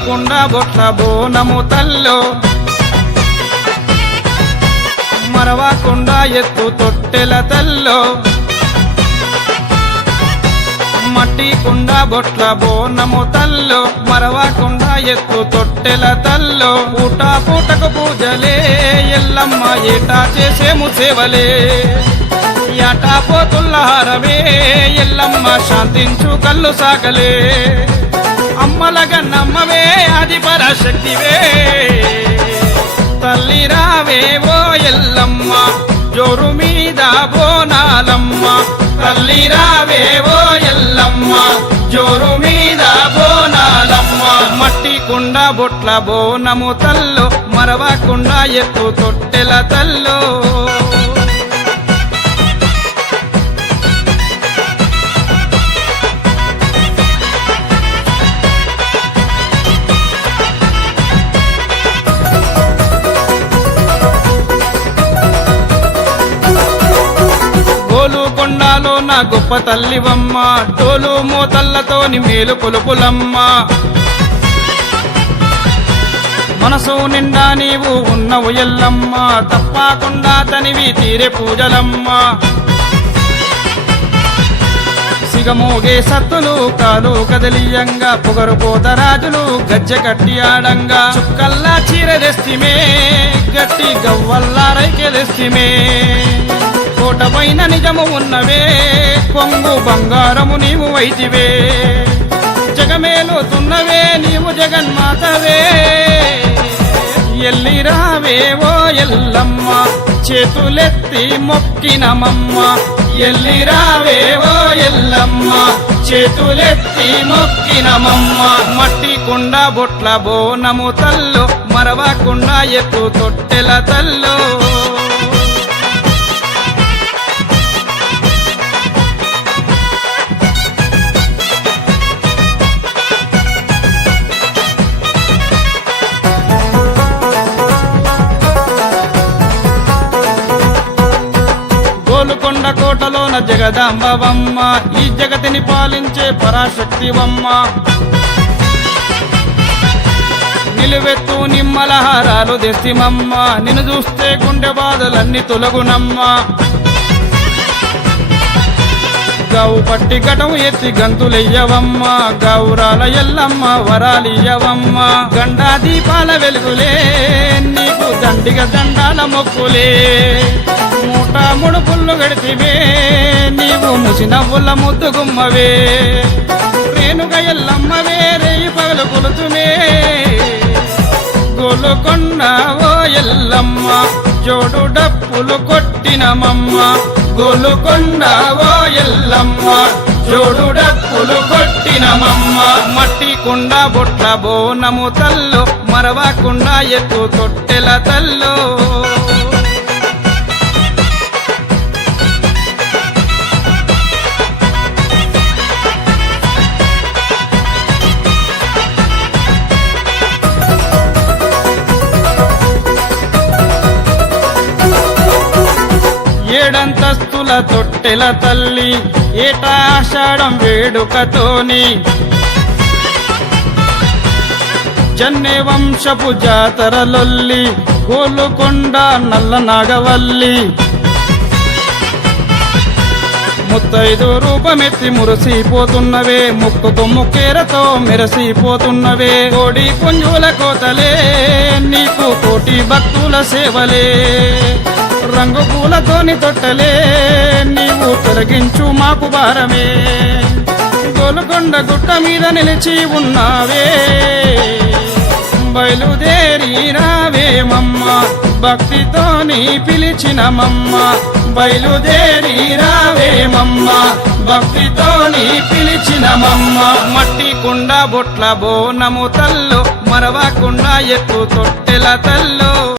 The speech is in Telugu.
కుండ బొట్ల బోనము తల్లో మరవకుండా ఎత్తు తొట్టెల తల్లో మట్టి కుండ బొట్ల బోనము తల్లో మరవకుండా ఎత్తు తొట్టెల తల్లో పూట పూటకు పూజలే ఎల్లమ్మ ఏటా చేసేము సేవలే యాటా పోతుల్ల హారమే ఎల్లమ్మ శాంతించు కళ్ళు సాగలే అమ్మల గన్నమ్మవే ఆది పరాశక్తివే తల్లి రావే ఓ ఎల్లమ్మ జోరు మీద బోనాలమ్మ తల్లి రావే ఓ ఎల్లమ్మ జోరు మీద బోనాలమ్మ మట్టి కుండ బొట్ల బోనము తల్లో మరవకుండా ఎత్తు తొట్టెల తల్లో కొండాలో నా గొప్ప తల్లివమ్మ డోలు మోతల్లతోని మేలు కొలుపులమ్మ మనసు నిండా నీవు ఉన్నవు ఎల్లమ్మ తప్పకుండా తనివి తీరే పూజలమ్మ సిగమోగే సత్తులు కాలు కదలియంగా పొగరు పోతరాజులు గజ్జె కట్టి ఆడంగా చుక్కల్లా చీర తెస్తిమే గట్టి గవ్వల్లా రైకె తెస్తిమే కోటపైన నిజము ఉన్నవే కొంగు బంగారము నీవు వైతివే జగమేలుతున్నవే నీవు జగన్మాతవే ఎల్లిరావే ఓ ఎల్లమ్మ చేతులెత్తి మొక్కినమమ్మ ఎల్లిరావే ఓ ఎల్లమ్మ చేతులెత్తి మొక్కినమమ్మ మట్టి కుండ బొట్ల బోనము తల్లో మరవకుండా ఎత్తు తొట్టెల తల్లో గోలుకొండ కోటలోన జగదాంబవమ్మ ఈ జగతిని పాలించే పరాశక్తివమ్మ నిలువెత్తు నిమ్మలహారాలు దెస్తిమమ్మ నిన్ను చూస్తే గుండె బాధలన్నీ తొలగునమ్మ గావు పట్టి గటం ఎత్తి గంతులెయ్యవమ్మ గౌరాల ఎల్లమ్మ వరాలియ్యవమ్మ గండా దీపాల వెలుగులే నీకు దండిగ దండాల మొక్కులే మూట ముడుపుళ్ళు గడితివే నీవు ముసి నవ్వుల ముద్దు గుమ్మవే రేణుగ ఎల్లమ్మవే రేయి పగలు కొలుతుమే గోలుకొండ ఓ ఎల్లమ్మ జోడు డప్పులు కొట్టినమమ్మ గోలుకొండ ఓ ఎల్లమ్మ జోడు డప్పులు కొట్టినమమ్మ మట్టి కుండ బొట్ల బోనము తల్లో మరవకుండా ఎత్తు తొట్టెల తల్లో ఏడంతస్తుల తొట్టెల తల్లి ఏటా ఆషాఢం వేడుకతోని జన్నే వంశపు జాతరలొల్లి గోలుకొండ నల్ల నాగవల్లి ముత్తైదు రూపమెత్తి మురిసిపోతున్నవే ముక్కుకు ముక్కేరతో మెరసిపోతున్నవే కోడి పుంజుల కోతలే నీకు కోటి భక్తుల సేవలే రంగు పూలతోని తొట్టలే నీవు తొలగించు మాకు భారమే గోలుకొండ గుట్ట మీద నిలిచి ఉన్నావే బయలుదేరి రావేమమ్మ భక్తితోని పిలిచినమమ్మ బయలుదేరి రావేమమ్మ భక్తితోని పిలిచినమమ్మ మట్టి కుండ బొట్ల బోనము తల్లో మరవకుండా ఎత్తు తొట్టెల తల్లో